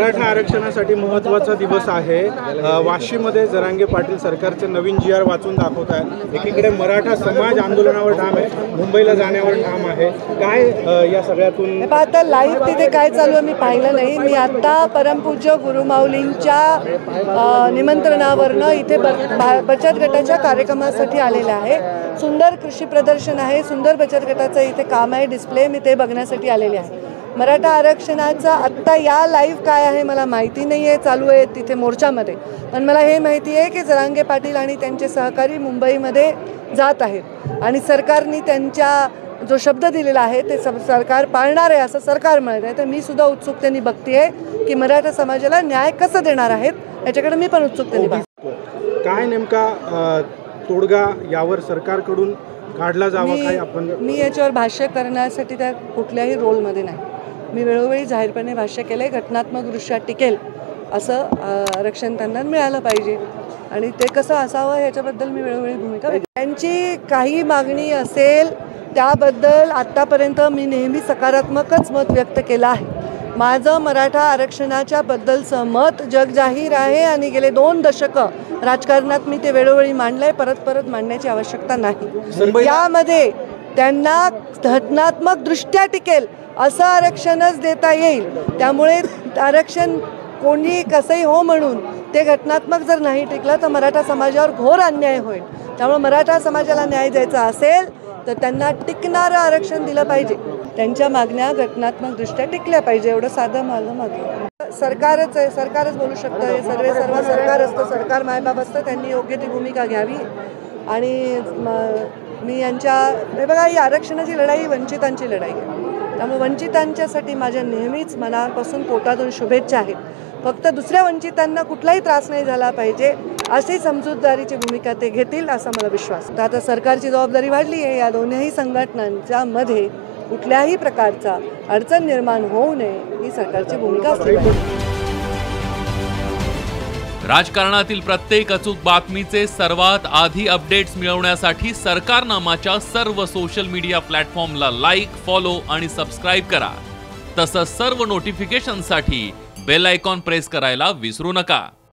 मराठा आरक्षणासाठी महत्त्वाचा दिवस आहे। वाशीमध्ये जरांगे पाटील सरकारचे नवीन GR वाचून दाखवत आहेत। एकीकडे मराठा समाज आंदोलनावर ठाम आहे, मुंबईला जाण्यावर ठाम आहे। काय या सगळ्यातून आता लाईव्ह तिथे काय चालू आहे मी पाहिलं नाही। मी आता परमपूज्य गुरुमाऊलींच्या निमंत्रणावरनं इथे बचत गटाच्या कार्यक्रमासाठी आलेले आहे। सुंदर कृषी प्रदर्शन आहे, सुंदर बचत गटाचं इथे काम आहे, डिस्प्ले, मी ते बघण्यासाठी आलेले आहे। मराठा आरक्षणाचा आत्ता या लाईव्ह काय आहे मला माहिती नाही आहे, चालू आहे तिथे मोर्चामध्ये। पण मला हे माहिती आहे की जरांगे पाटील आणि त्यांचे सहकारी मुंबईमध्ये जात आहेत आणि सरकारने त्यांच्या जो शब्द दिलेला आहे ते सरकार पाळणार आहे असं सरकार म्हणत आहे। तर मी सुद्धा उत्सुकतेने बघतेय की मराठा समाजाला न्याय कसं देणार आहेत, याच्याकडे मी पण उत्सुकतेने बघते। काय नेमका तोडगा यावर सरकारकडून काढला जावा काय आपण? मी याच्यावर भाष्य करण्यासाठी त्या कुठल्याही रोलमध्ये नाही। मी वेळोवेळी जाहीरपणे भाष्य केलंय, घटनात्मकदृष्ट्या टिकेल असं आरक्षण त्यांना मिळालं पाहिजे आणि ते कसं असावं याच्याबद्दल मी वेळोवेळी भूमिका त्यांची काही मागणी असेल त्याबद्दल आत्तापर्यंत मी नेहमी सकारात्मकच मत व्यक्त केलं आहे। माझं मराठा आरक्षणाच्या बद्दलचं मत जगजाहीर आहे आणि गेले 2 दशकं राजकारणात मी ते वेळोवेळी मांडलंय, परत मांडण्याची आवश्यकता नाही। यामध्ये त्यांना घटनात्मकदृष्ट्या टिकेल असं आरक्षणच देता येईल। त्यामुळे आरक्षण कोणी कसंही हो म्हणून ते घटनात्मक जर नाही टिकलं तर मराठा समाजावर घोर अन्याय होईल। त्यामुळे मराठा समाजाला न्याय द्यायचा असेल तर त्यांना टिकणारं आरक्षण दिलं पाहिजे, त्यांच्या मागण्या घटनात्मकदृष्ट्या टिकल्या पाहिजे, एवढं साधं माझं मत आहे। सरकारच आहे, सरकारच बोलू शकतं, हे सर्व सरकार असतं, सरकार मायबाप असतं, त्यांनी योग्य ती भूमिका घ्यावी। आणि मी यांच्या हे बघा, ही आरक्षणाची लढाई वंचितांची लढाई आहे, त्यामुळे वंचितांच्यासाठी माझ्या नेहमीच मनापासून पोटातून शुभेच्छा आहेत। फक्त दुसऱ्या वंचितांना कुठलाही त्रास नाही झाला पाहिजे अशी समजूतदारीची भूमिका ते घेतील असा मला विश्वास। तर आता सरकारची जबाबदारी वाढली आहे, या दोन्ही संघटनांच्या मध्ये कुठल्याही प्रकारचा अडचण निर्माण होऊ नये ही सरकारची भूमिका असली पाहिजे। राजकारणातील प्रत्येक अचूक बातमीचे सर्वात आधी अपडेट्स मिळवण्यासाठी सरकारनामाच्या सर्व सोशल मीडिया प्लॅटफॉर्मला लाईक, फॉलो आणि सबस्क्राईब करा। तसंच सर्व नोटिफिकेशनसाठी बेल आयकॉन प्रेस करायला विसरू नका।